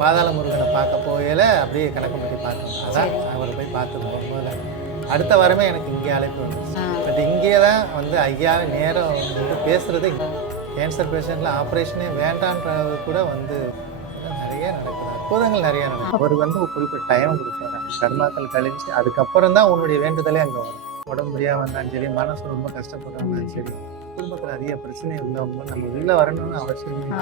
பாதாள முருகனை பார்க்க போகல அப்படியே கணக்கம்பட்டி பார்க்கணும். அதான் அவரை போய் பார்த்துருவோம் முதல்ல. அடுத்த வாரமே எனக்கு இங்கே அழைப்பு வந்துச்சு. பட் இங்கே தான் வந்து ஐயா நேரம் வந்து பேசுகிறது. கேன்சர் பேஷண்ட்டில் ஆப்ரேஷனே வேண்டான்றது கூட வந்து நிறைய நடக்குது, அற்புதங்கள் நிறைய நடக்குது. அவர் வந்து ஒரு குறிப்பிட்ட டைம் கொடுப்பாரு, கர்மாக்கள் கழிஞ்சு அதுக்கப்புறம் தான் உன்னுடைய வேண்டுதலே அங்கே வரும். உடம்பு முடியாமல் இருந்தாலும் சரி, மனசு ரொம்ப கஷ்டப்படுறவங்களும் சரி, குடும்பத்தில் அதிக பிரச்சனை உள்ளவங்க நம்ம உள்ளே வரணும்னு அவசியம்.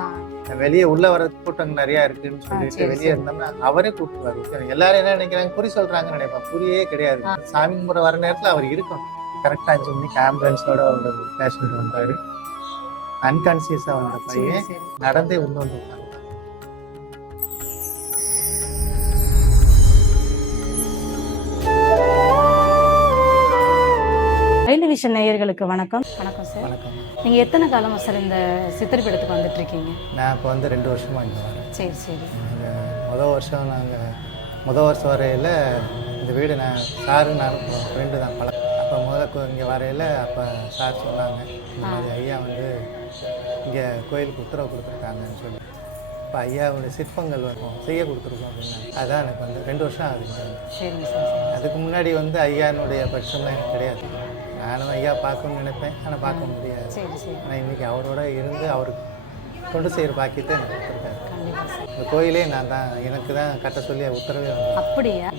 வெளியே உள்ள வர கூட்டங்கள் நிறையா இருக்குன்னு சொல்லிட்டு வெளியே இருந்தோம்னா அவரே கூப்பிட்டுவாரு. எல்லாரும் என்ன நினைக்கிறாங்க, குறி சொல்றாங்கன்னு நினைப்பாங்க. குறியே கிடையாது. சாமி கும்பிட வர நேரத்தில் அவர் இருக்கணும். கரெக்டாக 5 மணிக்கு ஆம்புலன்ஸோட ஒரு பேஷண்ட் வந்தாரு. அன்கான்சியஸாக வந்த பையன் நடந்தே உள்ள வந்து உட்காந்து. டெலிவிஷன் நேயர்களுக்கு வணக்கம். வணக்கம் சார். வணக்கம். நீங்கள் எத்தனை காலமாக சார் இந்த சித்திரப்பீடத்துக்கு வந்துட்டு இருக்கீங்க? நான் இப்போ வந்து 2 வருஷமா இங்கே வரேன். சரி சரி. முதல் வருஷம் வரையில் இந்த வீடு நான் நானும் ஃப்ரெண்டு தான் பழக்கம். அப்போ முதல்ல இங்கே வரையில் அப்போ சார் சொன்னாங்க, இந்த மாதிரி ஐயா வந்து இங்கே கோயிலுக்கு உத்தரவு கொடுத்துருக்காங்கன்னு சொல்லி. இப்போ ஐயாவுடைய சிற்பங்கள் வரும் செய்ய கொடுத்துருக்கோம் அப்படின்னாங்க. அதான் எனக்கு வந்து 2 வருஷம் ஆகுது. சரிங்க சார். அதுக்கு முன்னாடி வந்து ஐயானுடைய பட்சம்லாம் எனக்கு கிடையாது. நானும் ஐயா பார்க்கணும்னு நினைப்பேன், ஆனால் பார்க்க முடியாது. சரி சரி. ஆனால் இன்றைக்கி அவரோட இருந்து அவருக்கு கொண்டு செய்கிற பாக்கியத்தை எனக்கு கொடுத்துருக்காரு. கண்டிப்பாக சார். இந்த கோயிலே நான் தான், எனக்கு தான் கட்ட சொல்லி உத்தரவே வந்து. அப்படியா?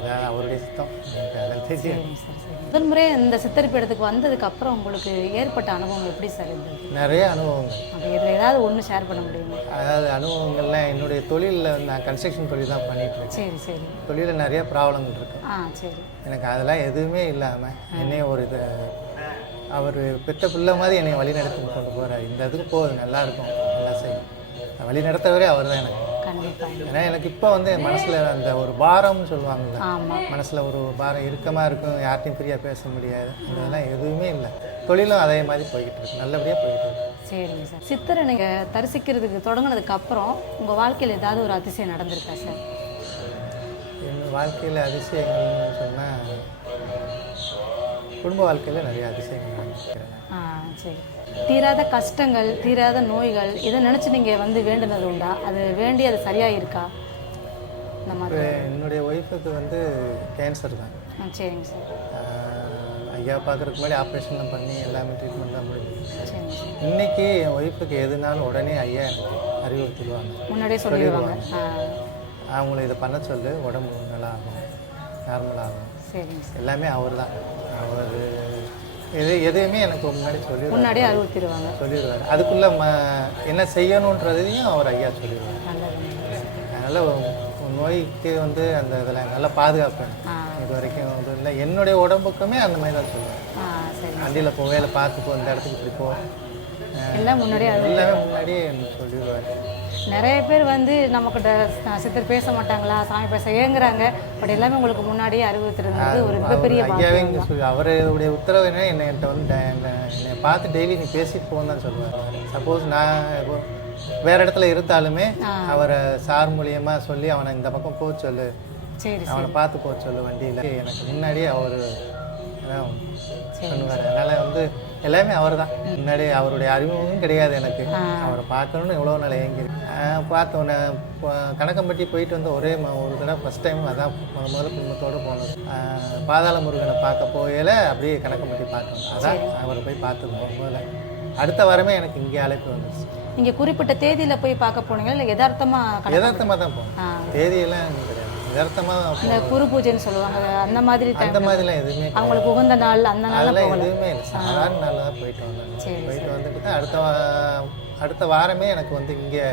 அதான் அவருடைய சித்தம், எனக்கு அதில் தெரியும். சரிங்க சார். சரி. முதல் முறை இந்த சித்திரப்பீடத்துக்கு வந்ததுக்கு அப்புறம் உங்களுக்கு ஏற்பட்ட அனுபவம் எப்படி சார் இருந்தது? நிறைய அனுபவங்கள். அப்படி இதில் ஏதாவது ஒன்று ஷேர் பண்ண முடியுமா? அதாவது அனுபவங்கள்லாம் என்னுடைய தொழிலில் நான் கன்ஸ்ட்ரக்ஷன் தொழில் தான் பண்ணிட்டு இருக்கேன். சரி சரி. தொழிலில் நிறைய ப்ராப்ளங்கள் இருக்கு. சரி. எனக்கு அதெல்லாம் எதுவுமே இல்லாமல் என்னைய ஒரு அவர் பெற்ற பிள்ளை மாதிரி என்னை வழி நடத்தி கொண்டு போகிறார். இந்த இதுக்கு போகுது, நல்லா இருக்கும், நல்லா செய்யும். வழி நடத்தவரே அவர் தான் எனக்கு. கண்டிப்பாக. ஏன்னா எனக்கு இப்போ வந்து என் மனசில் அந்த ஒரு பாரம்னு சொல்லுவாங்கள்ல, ஆமாம், மனசில் ஒரு பாரம் இறுக்கமாக இருக்கும், யார்ட்டையும் ஃப்ரீயாக பேச முடியாது. அதெல்லாம் எதுவுமே இல்லை. தொழிலும் அதே மாதிரி போய்கிட்டு இருக்கு, நல்லபடியாக போய்கிட்டு இருக்கு. சரிங்க சார். சித்தரை நீங்கள் தரிசிக்கிறதுக்கு தொடங்கினதுக்கு அப்புறம் உங்கள் வாழ்க்கையில் ஏதாவது ஒரு அதிசயம் நடந்திருக்கா சார்? என் வாழ்க்கையில் அதிசயங்கள்னு சொன்னால் குடும்ப வாழ்க்கையில் நிறைய அதிசயங்கள் நடந்திருக்கிறேன். சரி. தீராத கஷ்டங்கள், தீராத நோய்கள் இதை நினச்சி நீங்கள் வந்து வேண்டுனது உண்டா? அது வேண்டி அது சரியாக இருக்கா? இந்த மாதிரி என்னுடைய ஒய்ஃபுக்கு வந்து கேன்சர் தான். சரிங்க சார். ஐயா பார்க்குறதுக்கு முன்னாடி ஆப்ரேஷன்லாம் பண்ணி எல்லாமே ட்ரீட்மெண்ட் தான் முடியுது. சரிங்க சார். இன்றைக்கி என் ஒய்ஃபுக்கு எதுனாலும் உடனே ஐயா எனக்கு அறிவுறுத்திடுவாங்க, முன்னாடியே சொல்லிடுவாங்க. அவங்கள இதை பண்ண சொல்லு, உடம்பு நல்லா ஆகும், நார்மலாகும். சரிங்க சார். எல்லாமே அவர் தான். அவர் எதையுமே எனக்கு முன்னாடியே சொல்லிடுவார். அதுக்குள்ளே என்ன செய்யணுன்றதையும் அவர் ஐயா சொல்லிடுவார். அதனால் நோய்க்கு வந்து அந்த இதில் நல்லா பாதுகாப்பேன். இது வரைக்கும் வந்து இல்லை, என்னுடைய உடம்புக்குமே அந்த மாதிரி தான் சொல்லுவேன். வண்டியில் வேலை பார்த்துப்போ, இந்த இடத்துக்கு இப்படி போ, எல்லாமே முன்னாடியே சொல்லிடுவார். நிறைய பேர் வந்து நம்மக்கிட்ட சித்தர் பேச மாட்டாங்களா, சாமி பேச ஏங்குறாங்க. பட் எல்லாமே உங்களுக்கு முன்னாடியே அறிவுறுத்துறது ஒரு மிகப்பெரிய ஐயாவே சொல்லி அவருடைய உத்தரவு என்ன, என்கிட்ட வந்து என்னை பார்த்து டெய்லி நீ பேசிட்டு போன்னு தான் சொல்லுவார். சப்போஸ் நான் வேறு இடத்துல இருந்தாலுமே அவரை சார் மூலியமாக சொல்லி அவனை இந்த பக்கம் போக சொல்லு, அவனை பார்த்து போக சொல்லு வண்டியில், எனக்கு முன்னாடியே அவர் பண்ணுவார். அதனால் வந்து எல்லாமே அவர் தான். முன்னாடி அவருடைய அறிமுகமும் கிடையாது எனக்கு. அவரை பார்க்கணுன்னு எவ்வளோ நாள் ஏங்கிருக்கு. பார்த்தோன்னே கணக்கம்பட்டி போயிட்டு வந்து ஒரு தடவை ஃபஸ்ட் டைம் அதான் முதல்ல குடும்பத்தோடு போனது. பாதாள முருகனை பார்க்க போகல அப்படியே கணக்கம்பட்டி பார்க்கணும். அதான் அவரை போய் பார்த்துருவோம் முதல்ல. அடுத்த வாரமே எனக்கு இங்கே அழைப்பு வந்துச்சு. நீங்கள் குறிப்பிட்ட தேதியில் போய் பார்க்க போனீங்களா இல்லை யதார்த்தமாக தான் போனோம்? தேதியெல்லாம் கிடையாது, யதார்த்தமாக. இந்த குரு பூஜைன்னு சொல்லுவாங்க, அந்த மாதிரிலாம் எதுவுமே அவங்களுக்கு உகந்த நாள் அந்த நாள் எதுவுமே இல்லை. சாதாரண நாளில் தான் போயிட்டு வந்தேன். போயிட்டு வந்துட்டு தான் அடுத்த வாரமே எனக்கு வந்து இங்கே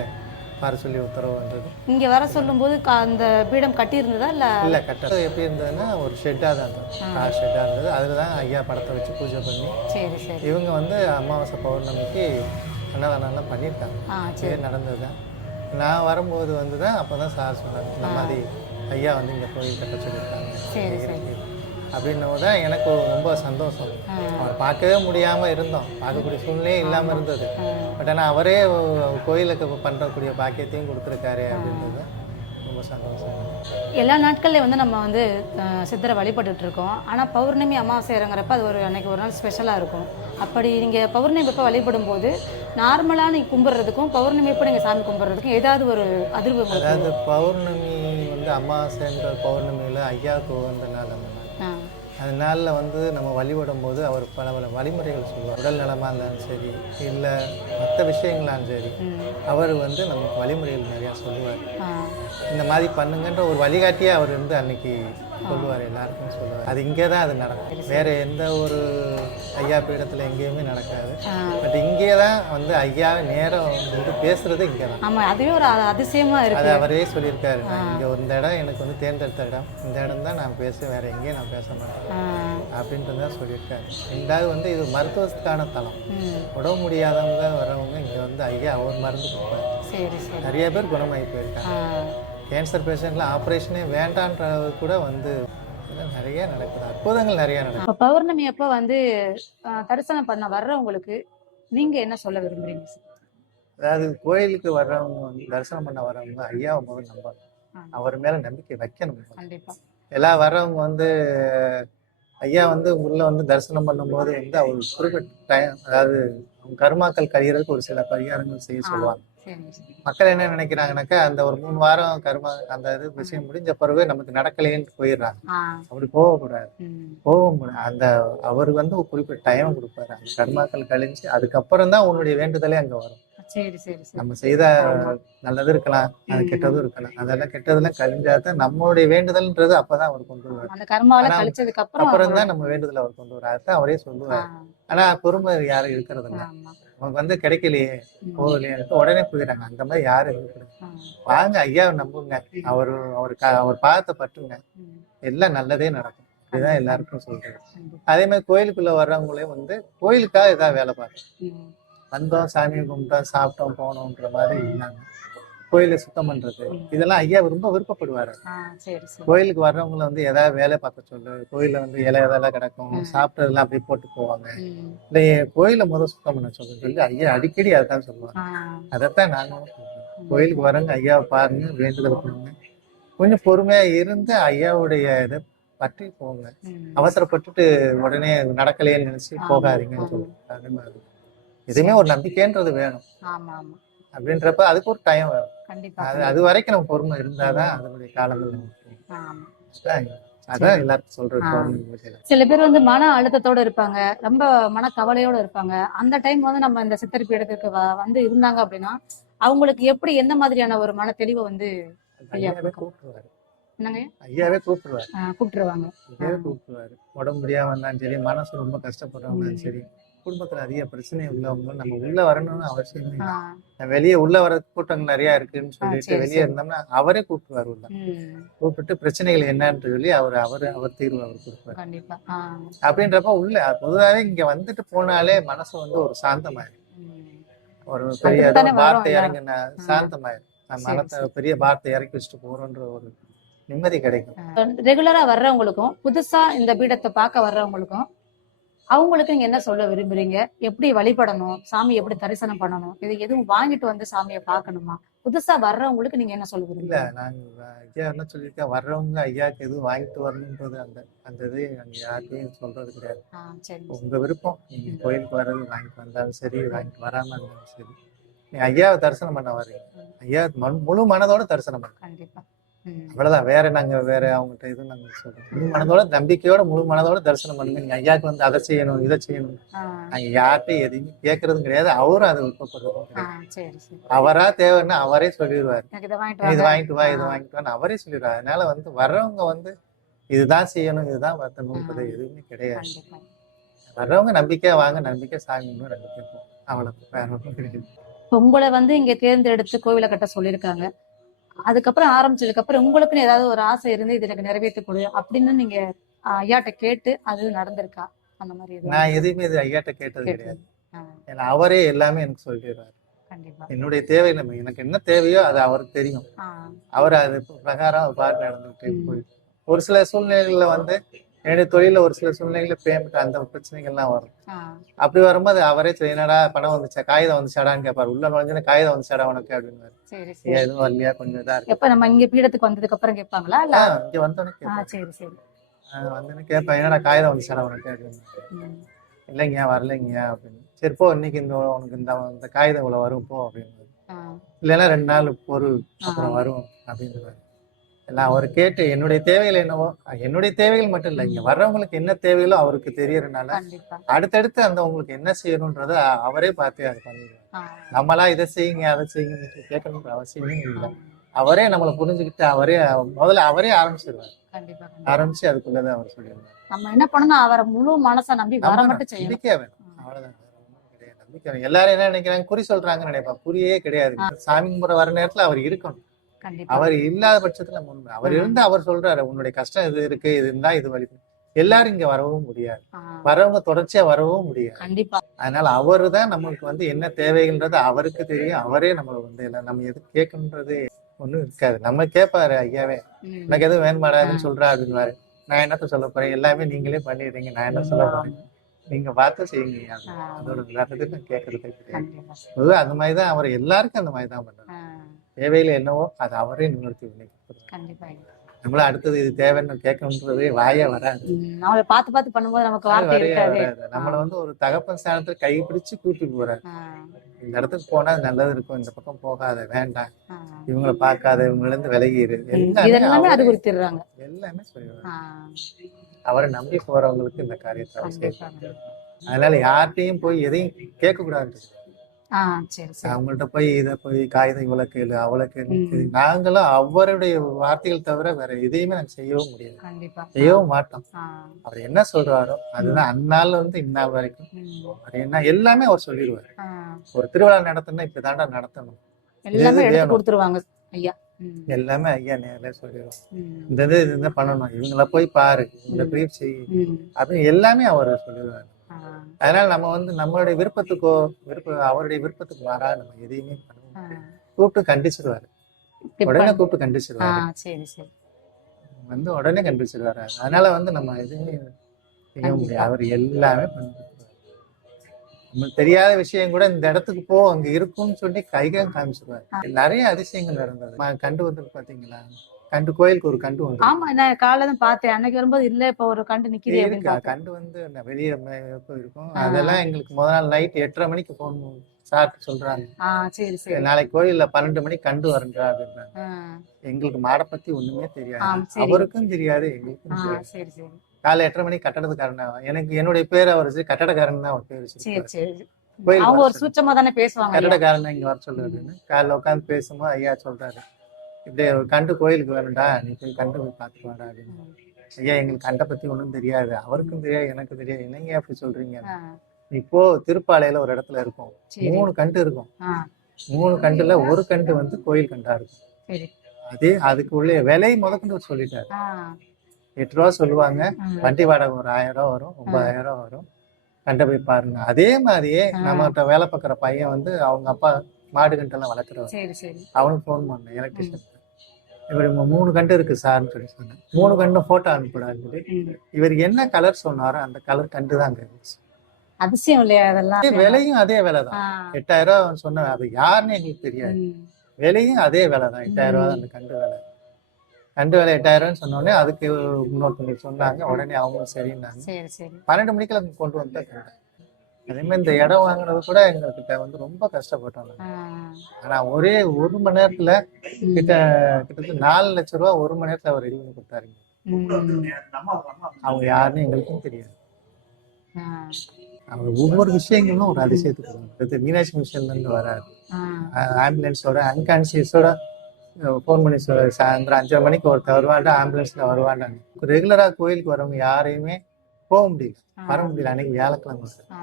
வர சொல்லி உத்தரவு வந்தது. இங்கே வர சொல்லும்போது அந்த பீடம் கட்டி இருந்ததா இல்லை கட்ட எப்படி இருந்ததுன்னா ஒரு ஷெட்டாக தான் இருந்தது, கார் ஷெட்டாக இருந்தது. அதில் தான் ஐயா படத்தை வச்சு பூஜை பண்ணி இவங்க வந்து அமாவாசை பௌர்ணமிக்கு அன்னதானம்லாம் பண்ணியிருக்காங்க. சரி, நடந்தது தான். நான் வரும்போது வந்து தான் அப்போ தான் சார் சொன்னாங்க, இந்த மாதிரி ஐயா வந்து இங்கே கோயில் கட்ட சொல்லியிருக்காங்க அப்படின்னும் தான் எனக்கு ரொம்ப சந்தோஷம். அவர் பார்க்கவே முடியாமல் இருந்தோம், பார்க்கக்கூடிய சூழ்நிலையே இல்லாமல் இருந்தது. பட் ஆனால் அவரே கோயிலுக்கு பண்ணுறக்கூடிய பாக்கியத்தையும் கொடுத்துருக்காரு அப்படின்றது ரொம்ப ரொம்ப சந்தோஷம். எல்லா நாட்கள்லையும் வந்து நம்ம வந்து சித்தரை வழிபட்டுட்டு இருக்கோம். ஆனால் பௌர்ணமி அமாவாசை இறங்குறப்ப அது அன்னைக்கு ஒரு நாள் ஸ்பெஷலாக இருக்கும். அப்படி நீங்கள் பௌர்ணமி எப்போ வழிபடும் போது நார்மலாக நீங்கள் கும்பிட்றதுக்கும் பௌர்ணமி எப்போ நீங்கள் சாமி கும்பிட்றதுக்கும் ஏதாவது ஒரு அதிர்வு உங்களுக்கு? அதாவது பௌர்ணமி வந்து அமாவாசைன்ற பௌர்ணமியில் ஐயாவுக்கு உகந்த நாள் அந்த நாள். அந்த நாளில் வந்து நம்ம வழிபடும் போது அவர் பல பல வழிமுறைகள் சொல்லுவார். உடல் நலமாக இருந்தாலும் சரி, இல்லை மற்ற விஷயங்களாலும் சரி, அவர் வந்து நமக்கு வழிமுறைகள் நிறையா சொல்லுவார். இந்த மாதிரி பண்ணுங்கன்ற ஒரு வழிகாட்டியே அவர் வந்து அன்னைக்கு சொல்லுவார், எல்லாருக்கும் சொல்லுவார். அது இங்கே தான் அது நடக்கும். வேற எந்த ஒரு ஐயா பீடத்தில் எங்கேயுமே நடக்காது. பட் இங்கே தான் வந்து ஐயா நேரம் வந்து பேசுறது இங்கே தான். ஆமாம், அதுவே ஒரு அதிசயமா இருக்கு. அது அவரே சொல்லியிருக்காரு, இங்கே இந்த இடம் எனக்கு வந்து தேர்ந்தெடுத்த இடம், இந்த இடம் தான் நான் பேசுவேன், வேற எங்கேயும் நான் பேச மாட்டேன் அப்படின்ட்டு தான் சொல்லியிருக்காரு. ரெண்டாவது வந்து இது மருத்துவத்துக்கான தலம். உடம்பு முடியாதவங்க வரவங்க இங்கே வந்து ஐயா அவர் மருந்து கொடுப்பாரு. நிறைய பேர் குணமாகி போயிருக்காங்க. கேன்சர் பேஷண்ட்ல ஆப்ரேஷனே வேண்டான்றது கூட வந்து நிறைய நடக்குது, அற்புதங்கள் நிறைய நடக்குது. இப்போ பௌர்ணமி அப்போ வந்து தரிசனம் பண்ண வர்றவங்களுக்கு நீங்க என்ன சொல்ல விரும்புறீங்க? அதாவது கோயிலுக்கு வர்றவங்க வந்து தரிசனம் பண்ண வர்றவங்க ஐயாவை முதல் நம்பணும், அவர் மேல நம்பிக்கை வைக்கணும். கண்டிப்பா எல்லாம் வர்றவங்க வந்து ஐயா வந்து உள்ள வந்து தரிசனம் பண்ணும்போது வந்து அவர் குறிப்பிட்ட டைம், அதாவது அவங்க கர்மாக்கள் கழியறதுக்கு ஒரு சில பரிகாரங்கள் செய்ய சொல்லுவாங்க. மக்கள் என்ன நினைக்கிறாங்கன்னாக்கா அந்த ஒரு 3 வாரம் கர்மா அந்த இது விஷயம் முடிஞ்ச பிறகு நமக்கு நடக்கலையேன்னு போயிடுறாங்க. அப்படி போகக்கூடாது. அந்த அவர் வந்து ஒரு குறிப்பிட்ட டைம் கொடுப்பாரு. அந்த கர்மாக்கள் கழிஞ்சு அதுக்கப்புறம் தான் உன்னுடைய வேண்டுதலே அங்க வரும். நம்ம செய்த நல்லது இருக்கலாம், அது கெட்டதும் இருக்கலாம். அதெல்லாம் கெட்டதெல்லாம் கழிஞ்சாதான் நம்மளுடைய வேண்டுதல்ன்றது அப்பதான் அவர் கொண்டு வருவார். அப்புறம் தான் நம்ம வேண்டுதல் அவர் கொண்டு வர்றாரு. அதுதான் அவரே சொல்லுவார். ஆனா பொறுமை யாரும் இருக்கிறது இல்லை. அவங்க வந்து கிடைக்கலையே போகலையே உடனே போயிடறாங்க. அந்த மாதிரி யாரும் இருக்கிறது. வாங்க ஐயாவை நம்புங்க, அவர் பாதத்தை பற்றுங்க, எல்லாம் நல்லதே நடக்கும். இதுதான் எல்லாருக்கும் சொல்றது. அதே மாதிரி கோயிலுக்குள்ள வர்றவங்களே வந்து கோயிலுக்காக ஏதாவது வேலை பார்க்கணும். வந்தோம், சாமியை கும்பிட்டோம், சாப்பிட்டோம், போனோம்ன்ற மாதிரி இருந்தாங்க. கோயிலை சுத்தம் பண்றது இதெல்லாம் ஐயா ரொம்ப விருப்பப்படுவாரு. கோயிலுக்கு வர்றவங்களை வந்து ஏதாவது வேலை பார்க்க சொல்லு, கோயில வந்து இலை இதெல்லாம் கிடக்கும், சாப்பிட்டதெல்லாம் அப்படியே போட்டு போவாங்க, இல்லை கோயிலை முதல் சுத்தம் பண்ண சொல்லி ஐயா அடிக்கடி அதைத்தான் சொல்லுவாங்க. அதைத்தான் நாங்களும் சொல்றோம். கோயிலுக்கு வரவங்க ஐயாவை பாருங்க, வேண்டுதல் பண்ணுங்க, கொஞ்சம் பொறுமையா இருந்து ஐயாவுடைய இதை பற்றி போங்க. அவசரப்பட்டுட்டு உடனே நடக்கலையேன்னு நினைச்சு போகாதீங்கன்னு சொல்லுவாங்க. அதே மாதிரி எதுவுமே ஒரு நம்பிக்கைன்றது வேணும். அப்படின்றப்ப அதுக்கு ஒரு டைம் வேணும். அது வரைக்கும் நம்ம பொறுமை இருந்தாதான் அதனுடைய காலங்கள் அதான் எல்லாருக்கும் சொல்றது. சில பேர் வந்து மன அழுத்தத்தோட இருப்பாங்க, ரொம்ப மன கவலையோட இருப்பாங்க. அந்த டைம் வந்து நம்ம இந்த சித்தர் பீடத்துக்கு வந்து இருந்தாங்க அப்படின்னா அவங்களுக்கு எப்படி எந்த மாதிரியான ஒரு மன தெளிவை வந்து கூப்பிட்டுருவாரு. ஐயாவே கூப்பிட்டுருவாங்க. உடம்பு முடியாம இருந்தாலும் சரி, மனசு ரொம்ப கஷ்டப்படுறவங்க சரி, குடும்பத்துல அதிக பிரச்சனை உள்ளவங்க நம்ம உள்ள வரணும்னு அவசியமே இல்லை. வெளியே உள்ள வர கூட்டங்கள் நிறைய இருக்குன்னு சொல்லிட்டு வெளியே இருந்தோம்னா அவரே கூப்பிட்டுவாரு. உள்ள கூப்பிட்டு பிரச்சனைகள் என்னன்னு சொல்லி அவர் தீர்வு அவர் கொடுப்பாரு. அப்படின்றப்ப உள்ள பொதுவாகவே இங்க வந்துட்டு போனாலே மனசு வந்து ஒரு சாந்தமாயிரும். ஒரு பெரிய வார்த்தை இறங்கின சாந்தமாயிரும். மனத்தை பெரிய வார்த்தை இறக்கி வச்சுட்டு போறோன்ற ஒரு நிம்மதி கிடைக்கும். ரெகுலரா வர்றவங்களுக்கும் புதுசா இந்த பீடத்தை பார்க்க வர்றவங்களுக்கும் அவங்களுக்கு நீங்க என்ன சொல்ல விரும்புறீங்க? எப்படி வழிபடணும், சாமி எப்படி தரிசனம் பண்ணணும், இது எதுவும் வாங்கிட்டு வந்து சாமியை பார்க்கணுமா? புதுசா வர்றவங்களுக்கு நீங்க என்ன சொல்ல விரும்புறீங்க? இல்ல, நாங்க ஐயா என்ன சொல்லியிருக்கேன், வர்றவங்க ஐயாவுக்கு எதுவும் வாங்கிட்டு வரணுன்றது அந்த இது நாங்க யாருக்கையும் சொல்றது கிடையாது. உங்க விருப்பம். நீங்க கோயிலுக்கு வர்றது வாங்கிட்டு வந்தாலும் சரி, வாங்கிட்டு வராம இருந்தாலும் சரி, நீங்க ஐயாவை தரிசனம் பண்ண வர்றீங்க, ஐயா முழு மனதோட தரிசனம் பண்ணுங்க. கண்டிப்பா. அவ்வளவுதான். வேற அவங்ககிட்ட எதுவும் நாங்க சொல்றோம். முழு மனதோட நம்பிக்கையோட முழு மனதோட தரிசனம் பண்ணுங்க. நீங்க ஐயாவுக்கு வந்து அதை செய்யணும், இதை செய்யணும், நாங்க யார்கிட்டையும் எதையுமே கேட்கறதும் கிடையாது. அவரும் அதை விருப்பப்படுறதும் கிடையாது. அவரா தேவைன்னா அவரே சொல்லிடுவாரு, இது வாங்கிட்டு வா, இது வாங்கிட்டு வான்னு அவரே சொல்லிடுவாரு. அதனால வந்து வர்றவங்க வந்து இதுதான் செய்யணும், இதுதான் வரணும்ன்றது எதுவுமே கிடையாது. வர்றவங்க நம்பிக்கையா வாங்க, நம்பிக்கை சாமி நம்பிக்கை போகும், அவ்வளவு. வேற ஒன்றும் கிடையாது. உங்களை வந்து இங்க தேர்ந்தெடுத்து கோவிலை கட்ட சொல்லியிருக்காங்க. அதுக்கப்புறம் ஆரம்பிச்சதுக்கு அப்புறம் உங்களுக்குன்னு ஏதாவது ஒரு ஆசை இருந்து இது எனக்கு நிறைவேற்றி கொடு அப்படின்னு நீங்க ஐயாட்ட கேட்டு அது நடந்திருக்கா? அந்த மாதிரி நான் எதுவுமே இது ஐயாட்ட கேட்டது கிடையாது. ஏன்னா அவரே எல்லாமே எனக்கு சொல்லிடுறாரு. என்னுடைய தேவை எனக்கு என்ன தேவையோ அது அவருக்கு தெரியும். அவர் அது பிரகாரம் அவர் பாட்டு நடந்துகிட்டே போயிட்டு ஒரு சில சூழ்நிலைகள்ல வந்து என்னுடைய தொழில ஒரு சில சூழ்நிலைகளில் பேமெண்ட் அந்த பிரச்சனைகள்லாம் வரும். ஆ, அப்படி வரும்போது அவரே என்னடா பணம் வந்துச்சா, காகிதம் வந்துச்சாடான்னு கேட்பாரு. உள்ள நுழைஞ்சோன்னே காகிதம் வந்துச்சாடா உனக்கு அப்படின்னு. சரி ஏன் சரி. எதுவும் வரலையா, கொஞ்சம் இதா இருக்கு. எப்ப நம்ம இங்க பீடத்துக்கு வந்ததுக்கு அப்புறம் கேட்பாங்களா இல்ல? இங்க வந்தோடனே கேட்பேன். சரி சரி. வந்தோடனே கேட்பேன், என்னடா காகிதம் வந்துச்சாடா உனக்கு அப்படின்னு. ம். இல்லைங்கய்யா வரலைங்கய்யா அப்படின்னு. சரி போ, இன்னைக்கு உனக்கு இந்த காகிதம் இவ்வளவு வரும் போ அப்படின்னு. ஆ, இல்லைன்னா 2 நாள் பொறு, அப்புறம் வரும் அப்படின்னு. எல்லாம் அவர் கேட்டு என்னுடைய தேவைகள் என்னவோ, என்னுடைய தேவைகள் மட்டும் இல்லை, இங்க வர்றவங்களுக்கு என்ன தேவைகளோ அவருக்கு தெரியறதுனால கண்டிப்பா. அடுத்தடுத்து அந்த உங்களுக்கு என்ன செய்யணும்ன்றத அவரே பார்த்து அதை பண்ணிடுவார். ஆ, நம்மளா இதை செய்யுங்க அதை செய்யுங்க கேட்கணுன்ற அவசியமே இல்லை. ஆ. அவரே நம்மளை புரிஞ்சுக்கிட்டு முதல்ல அவரே ஆரம்பிச்சிருவார். கண்டிப்பா கண்டிப்பா. ஆரம்பிச்சு அதுக்குள்ளதை அவர் சொல்லிடுவார். நம்ம என்ன பண்ணணும், அவரை முழு மனசை நம்பி வர நம்ம மட்டும் செய்யணும். நம்பிக்கை வேணும், அவ்வளவுதான். வேற ஒண்ணும் கிடையாது. நம்பிக்கை வேணும். எல்லாரும் என்ன நினைக்கிறாங்க, குறி சொல்றாங்கன்னு நினைப்பா. குறியே கிடையாது. சாமி கும்பிட வர நேரத்துல அவர் இருக்கணும். கண்டிப்பா. அவர் இல்லாத பட்சத்துல முன்பு அவர் இருந்து அவர் சொல்றாரு, உன்னுடைய கஷ்டம் இது இருக்கு, இது இருந்தா இது வலி. எல்லாரும் இங்க வரவும் முடியாது, ஆ, வரவங்க தொடர்ச்சியா வரவும் முடியாது. கண்டிப்பா. அதனால அவரு தான் நம்மளுக்கு வந்து என்ன தேவைகள்ன்றது அவருக்கு தெரியும். அவரே நம்மளை வந்து எல்லாம் நம்ம எது கேட்கணுன்றது ஒண்ணும் இருக்காது. நம்ம கேட்பாரு, ஐயாவே ம். எனக்கு எதுவும் வேணுமாடாதுன்னு சொல்றா அப்படின்னுவாரு. நான் என்னத்த சொல்ல போறேன், எல்லாமே நீங்களே பண்ணிடுறீங்க, நான் என்ன சொல்ல போறேன், நீங்க பார்த்து செய்யுங்க. அதோட வேறதுக்கு கேட்கறதே கிடையாது. கண்டிப்பா. பொதுவா அந்த மாதிரிதான் அவர் எல்லாருக்கும் அந்த மாதிரி தான் பண்றாரு. ஆ, தேவையில என்னவோ அதை அவரே நிவர்த்தி பண்ணி கொடுக்குறாரு. கண்டிப்பா. நம்மள அடுத்தது இது தேவைன்னு கேட்கணுன்றதே வாயே வராது. அவளை பார்த்து பார்த்து பண்ணும்போது நமக்கு வார்த்தை வரையே இருக்காது. வராது. நம்மள வந்து ஒரு தகப்பன் ஸ்தானத்துல கை பிடிச்சு கூட்டிட்டு போறாரு. ஆ, இந்த இடத்துக்கு போனா நல்லது இருக்கும், இந்த பக்கம் போகாத, வேண்டாம், ஆ. இவங்களை பார்க்காத, இவங்கள இருந்து விலகிரு, இதெல்லாமே அறிவுறுத்திடுறாங்க. எல்லாமே சொல்லுவாரு. ஆ, அவரை நம்பி போறவங்களுக்கு இந்த காரியத்தை அவர் கண்டிப்பா. செய்வார். அதனால யார்கிட்டையும் போய் எதையும் கேட்க கூடாது. ஆ, சரி சரி. அவங்கள்ட்ட போய் இதை போய் காகிதம் இவ்வளவு கேளு, அவ்வளவு கேளு. ம். நாங்களும் அவருடைய வார்த்தைகள் தவிர வேற எதையுமே நாங்க செய்யவும் முடியாது, கண்டிப்பா. செய்யவும் மாட்டோம். ஆ, அவர் என்ன சொல்றாரோ அதுதான் அந்நாள்ல இருந்து இந்நாள் வரைக்கும். ம். அவர் என்ன எல்லாமே அவர் சொல்லிடுவார். ஆ. ஒரு திருவிழா நடத்தணும்னா இப்பதாண்டா நடத்தணும், எல்லாமே இது எடுத்து வேணும். கொடுத்துருவாங்க ஐயா. ம். எல்லாமே ஐயா நேர்ல சொல்லிடுவார். ம். இந்த இது பண்ணணும், இவங்கள போய் பாரு, இந்த பிரீஃப் செய் ம். அப்படின்னு எல்லாமே அவர் சொல்லிடுவார். ஆ, அதனால நம்ம வந்து நம்மளுடைய விருப்பத்துக்கோ அவருடைய விருப்பத்துக்கு மாறா நம்ம எதையுமே பண்ணுவோம். ஆ. கூப்பிட்டு கண்டிச்சிருவாரு, உடனே கூப்பிட்டு கண்டிச்சிருவாரு. சரி சரி. வந்து உடனே கண்டுபிடிச்சிருவாரு. அதனால வந்து நம்ம எதுவுமே செய்ய முடியாது. அவர் எல்லாமே பண்ணிருக்காரு. நமக்கு தெரியாத விஷயம் கூட இந்த இடத்துக்கு போ, அங்க இருக்கும்னு சொல்லி கைகள் காமிச்சிருவாரு. நிறைய அதிசயங்கள் நடந்தது. கண்டு வந்து பாத்தீங்களா, கண்டு கோயிலுக்கு ஒரு கண்டு வந்து ஆமா, நான் காலைல தான் பார்த்தேன். அன்னைக்கு வரும்போது இல்ல இப்ப ஒரு கண்டு நிக்குது அப்படின்னு இருக்கு. பார்த்தேன். கண்டு வந்து வெளியே இருக்கும். அதெல்லாம் எங்களுக்கு முதல் நாள் நைட் 8:30 மணிக்கு போன் சார் சொல்றாங்க, சரி சரி. நாளைக்கு கோயில்ல 12 மணிக்கு கண்டு வரன்றா அப்படின்றாங்க. ஆ, எங்களுக்கு மாடை பத்தி ஒண்ணுமே தெரியாது, சரி. அவருக்கும் தெரியாது, எங்களுக்கும் ஆ, தெரியாது. சரி சரி. காலை 8:30 மணிக்கு கட்டடத்துக்காரன் எனக்கு என்னுடைய பேர் அவர் கட்டடக்காரன் தான் அவர் பேர் சரி வச்சிருக்காரு. சரி. கோயில் அவங்க வர ஒரு சூட்சமா தானே பேசுவாங்க ஐயா. கட்டடக்காரன் இங்க வர சொல்லு அப்படின்னு காலைல உட்காந்து பேசும்போது ஐயா சொல்றாரு, இப்படி ஒரு கண்டு கோயிலுக்கு வேணும்டா, நீ போய் கண்டு போய் பார்த்துட்டு வாடா அப்படின்னு. ஐயா எங்களுக்கு கண்டை பத்தி ஒண்ணும் தெரியாது, அவருக்கும் தெரியாது, எனக்கு தெரியாது, என்னங்க அப்படி சொல்றீங்க. ஆ, இப்போ திருப்பாலையில ஒரு இடத்துல இருக்கும், சரி. 3 கண்டு இருக்கும். ஆ, 3 கண்டுல ஒரு கண்டு வந்து கோயில் கண்டா இருக்கும். சரி. அதே அதுக்கு உள்ளே விலை முதற்கொண்டு சொல்லிட்டாரு. ஆ, 8 ரூபா சொல்லுவாங்க, ம். வண்டி வாடகை ஒரு 1000 ரூபா வரும், 9000 ரூபா வரும், கண்டை போய் பாருங்க. அதே மாதிரியே நம்மகிட்ட வேலை பார்க்குற பையன் வந்து அவங்க அப்பா மாடு கண்டெல்லாம் வளர்க்குறவர். சரி சரி. அவனுக்கு ஃபோன் பண்ணேன், எலக்ட்ரிஷியன், இப்படி 3 கண்டு இருக்கு சார்னு சொல்லி சொன்னேன். 3 கண்டு போட்டோ அனுப்பிடாது. ம். இவர் என்ன கலர் சொன்னாரோ அந்த கலர் கண்டு தான் இருந்துச்சு. அதிசயம் இல்லையா அதெல்லாம்? விலையும் அதே விலை தான். ஆ, 8000 ரூபா சொன்ன, அது யாருன்னு எங்களுக்கு தெரியாது. ம். விலையும் அதே விலை தான், 8000 ரூபா தான் அந்த கண்டு விலை. கண்டு விலை 8000 சொன்னோடனே அதுக்கு இன்னொருத்தவங்க சொன்னாங்க, உடனே அவங்களும் சரின்னாங்க. சரி சரி. 12 மணிக்குள்ள கொண்டு வந்து கண்டு. அதே மாதிரி இந்த இடம் வாங்குறது கூட எங்ககிட்ட வந்து ரொம்ப கஷ்டப்பட்டோம். ஆ, ஆனா ஒரே 1 மணி நேரத்துல கிட்டத்தட்ட 4 லட்சம் ரூபா 1 மணி நேரத்துல அவர் ரெடி பண்ணி கொடுத்தாருங்க. ம். அவங்க யாருன்னு எங்களுக்கும் தெரியாது. ஆ, அவர் ஒவ்வொரு விஷயங்களும் ஒரு அதிசயத்துக்கு மீனாட்சி மிஷன்ல இருந்து வராரு. ஆ, ஆம்புலன்ஸோட அன்கான்சியஸோட ஃபோன் பண்ணி சாயந்தரம் 5:30 மணிக்கு ஒருத்தர் வருவாண்டா, ஆம்புலன்ஸ்ல வருவாண்டாங்க. ரெகுலரா கோயிலுக்கு வரவங்க யாரையுமே போக முடியல, வர முடியல. அன்னைக்கு வியாழக்கிழமை, ஆ,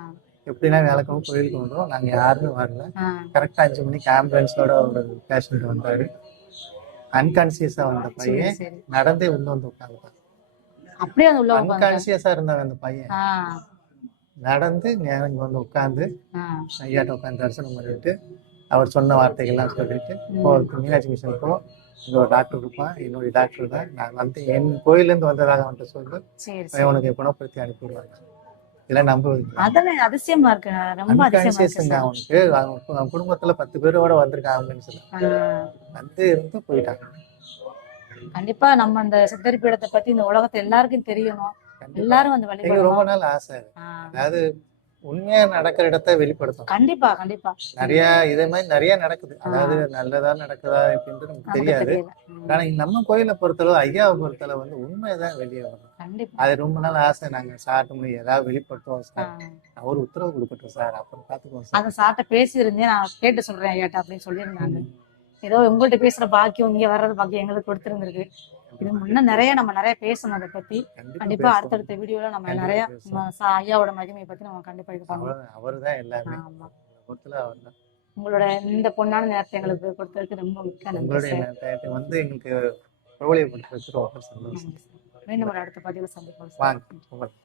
எப்படின்னா வியாழக்கிழமை கோயிலுக்கு வந்துடும். நாங்க யாருமே வரல. ஆ. கரெக்டா 5 மணிக்கு ஆம்புலன்ஸோட ஒரு பேஷண்ட் வந்தாரு. அன்கான்சியஸா வந்த சரி பையன் சரி. நடந்தே உள்ள வந்து உட்காந்துட்டான். அப்படியே அந்த உள்ள உட்காந்து. அன்கான்சியஸா இருந்தவன் அந்த பையன் ஆ, நடந்து நேரம் இங்க வந்து உட்காந்து ஆ, ஐயாட்ட உட்காந்து தரிசனம் பண்ணிட்டு அவர் சொன்ன வார்த்தைகள்லாம் சொல்லிட்டு மீனாட்சி மிஷன் போ, இங்கே ஒரு டாக்டர் இருப்பான், என்னுடைய டாக்டர் தான். நான் வந்து என் கோயிலேருந்து வந்ததாக வந்துட்டு சொல்லி சரி சரி. அவனுக்கு குணப்படுத்தி அனுப்பிடுவாங்க. இதெல்லாம் நம்புவது அதெல்லாம் அதிசயமா இருக்கு, ரொம்ப அதிசயமா இருக்கு அன்கான்சியஸுங்க. சார். அவனுக்கு அவன் குடும்பத்தில் 10 பேரோட வந்திருக்காங்கன்னு சொல்லி வந்து இருந்து போயிட்டாங்க. கண்டிப்பா நம்ம அந்த சித்தர் பீடத்தை பத்தி இந்த உலகத்தை எல்லாருக்கும் தெரியணும், கண்டிப்பா. எல்லாரும் வந்து எனக்கு ரொம்ப வழிபடணும். நாள் ஆசை. ஆ, அதாவது உண்மையா நடக்கிற இடத்த வெளிப்படுத்தும். கண்டிப்பா கண்டிப்பா. நிறைய இதே மாதிரி நிறைய நடக்குது. அதாவது நல்லதா நடக்குதா அப்படின்றது நமக்கு நமக்கு தெரியாது. தெரியல. ஆனா நம்ம கோயிலை பொறுத்தளவு, ஐயாவை பொறுத்தளவு வந்து உண்மைதான் வெளியே வரும். கண்டிப்பா. அது ரொம்ப நாள் ஆசை. நாங்க சாப்பிட்டு முடியும் ஏதாவது வெளிப்படுத்துவோம் ஆ, சார், அவர் உத்தரவு கொடுக்கட்டும் சார், அப்புறம் பார்த்துக்குவோம் சார். அதை சார்ட்ட பேசியிருந்தேன், நான் கேட்டு சொல்றேன் ஐயாட்ட அப்படின்னு சொல்லியிருந்தாங்க. ஏதோ உங்கள்ட்ட பேசுற பாக்கியம், இங்க வர்றது பாக்கியம் எங்களுக்கு கொடுத்துருந்துருக்கு. இது முன்ன நிறைய பேசணும் அதை பத்தி. கண்டிப்பா பேசுவோம். அடுத்தடுத்த வீடியோல நம்ம கண்டிப்பா நிறைய பேசுவோம். ஐயாவோட மகிமையை பத்தி நம்ம கண்டிப்பா இது பண்ணுவோம். அவர்தான் எல்லாமே. ஆமா. பொறுத்தளவு அவர்தான். உங்களோட இந்த பொன்னான நேரத்தை எங்களுக்கு கொடுத்ததுக்கு ரொம்ப மிக்க நன்றி உங்களுடைய சார். நேரத்தை வந்து எங்களுக்கு பிரபலியப்படுத்துறதுக்கு ரொம்ப சந்தோஷம். மீண்டும் ஒரு அடுத்த பதிவுல சந்திப்போம் சார். வாங்க.